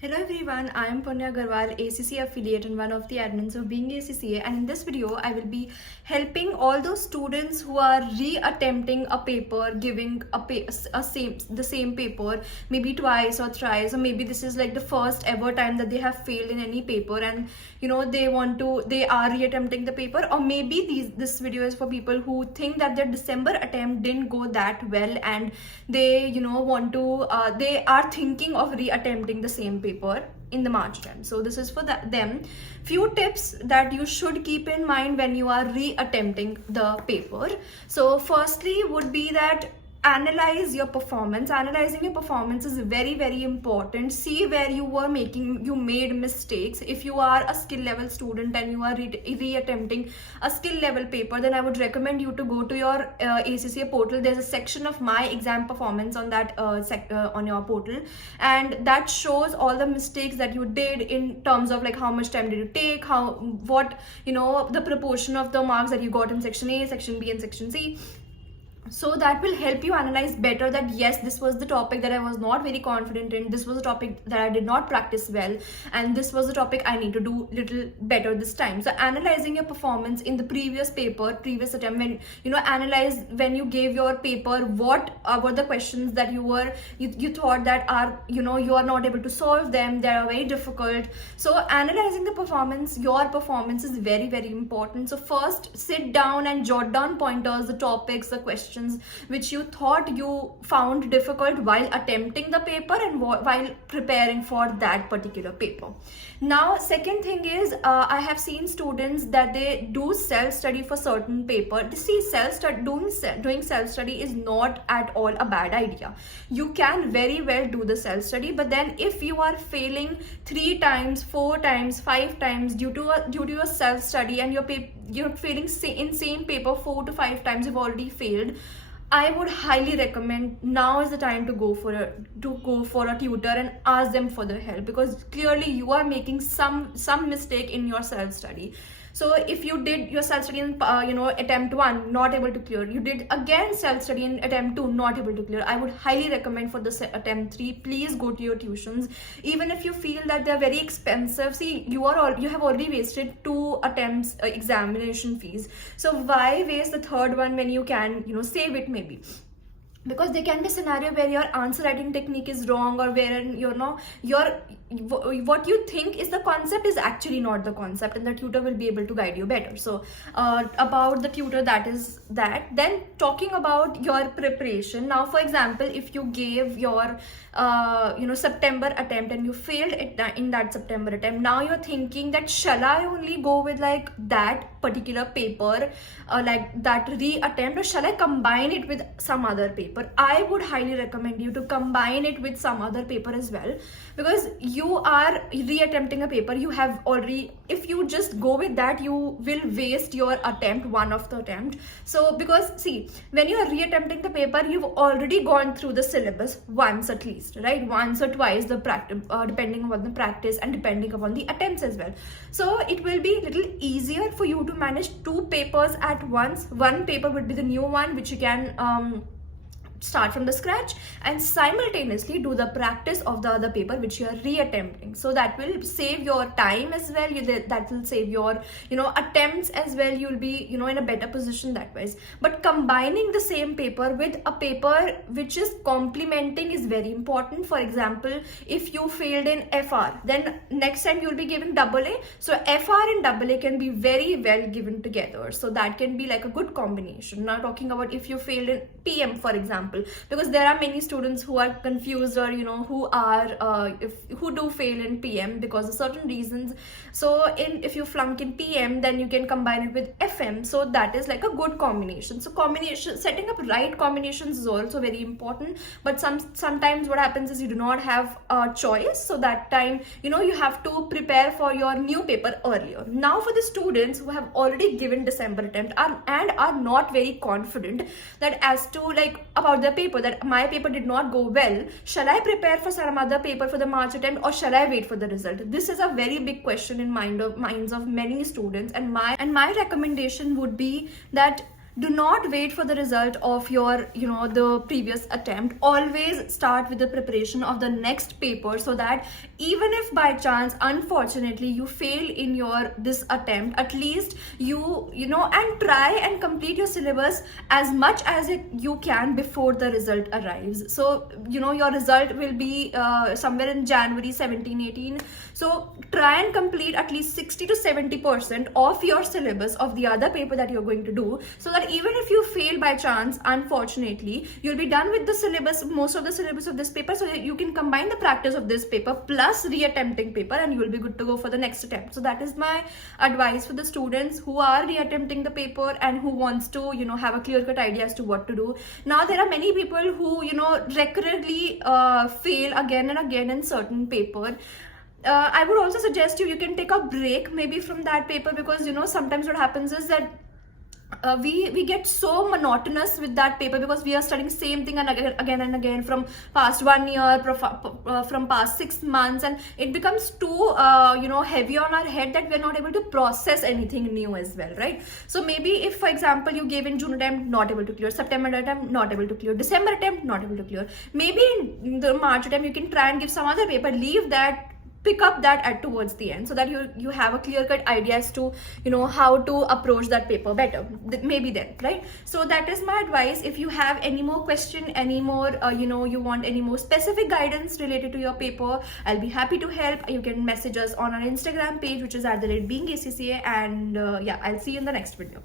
Hello everyone, I am Punya Agarwal, ACCA affiliate and one of the admins of Being ACCA, and in this video I will be helping all those students who are re-attempting a paper, giving the same paper maybe twice or thrice, or maybe this is like the first ever time that they have failed in any paper, and they are re-attempting the paper. Or maybe this video is for people who think that their December attempt didn't go that well and they they are thinking of re-attempting the same paper in the March term. So this is for them. Few tips that you should keep in mind when you are re-attempting the paper. So firstly would be that analyze your performance. Analyzing your performance is very important. See where you made mistakes. If you are a skill level student and you are re-attempting a skill level paper, then I would recommend you to go to your ACCA portal. There's a section of my exam performance on that on your portal, and that shows all the mistakes that you did in terms of like how much time did you take, the proportion of the marks that you got in section A, section B and section C. So that will help you analyze better that yes, this was the topic that I was not very confident in, this was a topic that I did not practice well, and this was the topic I need to do little better this time. So analyzing your performance in the previous attempt, when analyze when you gave your paper, what were the questions that you thought that are you are not able to solve them, they are very difficult. So analyzing your performance is very important. So first sit down and jot down pointers, the topics, the questions which you thought you found difficult while attempting the paper and while preparing for that particular paper. Now second thing is, I have seen students that they do self-study for certain paper. See, doing self-study is not at all a bad idea. You can very well do the self-study, but then if you are failing 3 times, 4 times, 5 times due to your self-study, and you're failing in same paper 4 to 5 times, you've already failed, I would highly recommend now is the time to go for a tutor and ask them for the help, because clearly you are making some mistake in your self-study. So if you did your self-study in attempt 1 not able to clear, you did again self-study in attempt 2 not able to clear, I would highly recommend for the attempt 3, please go to your tuitions. Even if you feel that they're very expensive, see, you have already wasted 2 attempts examination fees, so why waste the third one when you can save it maybe. Because there can be a scenario where your answer writing technique is wrong, or wherein what you think is the concept is actually not the concept, and the tutor will be able to guide you better. So about the tutor, that is that. Then talking about your preparation. Now for example, if you gave your September attempt and you failed in that September attempt, now you're thinking that shall I only go with like that particular paper, like that re-attempt, or shall I combine it with some other paper? I would highly recommend you to combine it with some other paper as well, because you are re-attempting a paper. You have already, if you just go with that, you will waste your one of the attempt. So because see, when you are re-attempting the paper, you've already gone through the syllabus once at least, right? Once or twice the practice, depending upon the practice and depending upon the attempts as well. So it will be little easier for you to manage 2 papers at once. One paper would be the new one, which you can start from the scratch, and simultaneously do the practice of the other paper which you are re-attempting. So that will save your time as well, that will save your attempts as well. You'll be in a better position that way. But combining the same paper with a paper which is complementing is very important. For example, if you failed in FR, then next time you'll be giving AA, so FR and AA can be very well given together. So that can be like a good combination. Now talking about if you failed in PM, for example, because there are many students who are confused, or who do fail in PM because of certain reasons. So if you flunk in PM, then you can combine it with FM. So that is like a good combination. So setting up right combinations is also very important. But sometimes what happens is you do not have a choice. So that time you have to prepare for your new paper earlier. Now for the students who have already given December attempt and are not very confident that as to like about the paper, that my paper did not go well, shall I prepare for some other paper for the March attempt, or shall I wait for the result? This is a very big question in minds of many students, and my recommendation would be that do not wait for the result of your the previous attempt. Always start with the preparation of the next paper, so that even if by chance unfortunately you fail in your this attempt, at least and try and complete your syllabus as much as you can before the result arrives. So your result will be somewhere in January 17-18. So try and complete at least 60 to 70% of your syllabus of the other paper that you're going to do, so that even if you fail by chance, unfortunately, you'll be done with the syllabus, most of the syllabus of this paper, so that you can combine the practice of this paper plus re-attempting paper, and you will be good to go for the next attempt. So that is my advice for the students who are re-attempting the paper and who wants to have a clear-cut idea as to what to do. Now there are many people who regularly fail again and again in certain paper. I would also suggest you can take a break maybe from that paper, because sometimes what happens is that we get so monotonous with that paper, because we are studying same thing and again and again from past 1 year, from past 6 months, and it becomes too heavy on our head that we are not able to process anything new as well, right? So maybe if, for example, you gave in June attempt, not able to clear, September attempt, not able to clear, December attempt, not able to clear, maybe in the March attempt you can try and give some other paper, leave that, pick up that at towards the end, so that you have a clear-cut idea as to how to approach that paper better, maybe then, right? So that is my advice. If you have any more question, any more you want any more specific guidance related to your paper, I'll be happy to help. You can message us on our Instagram page, which is @beingacca, and yeah, I'll see you in the next video.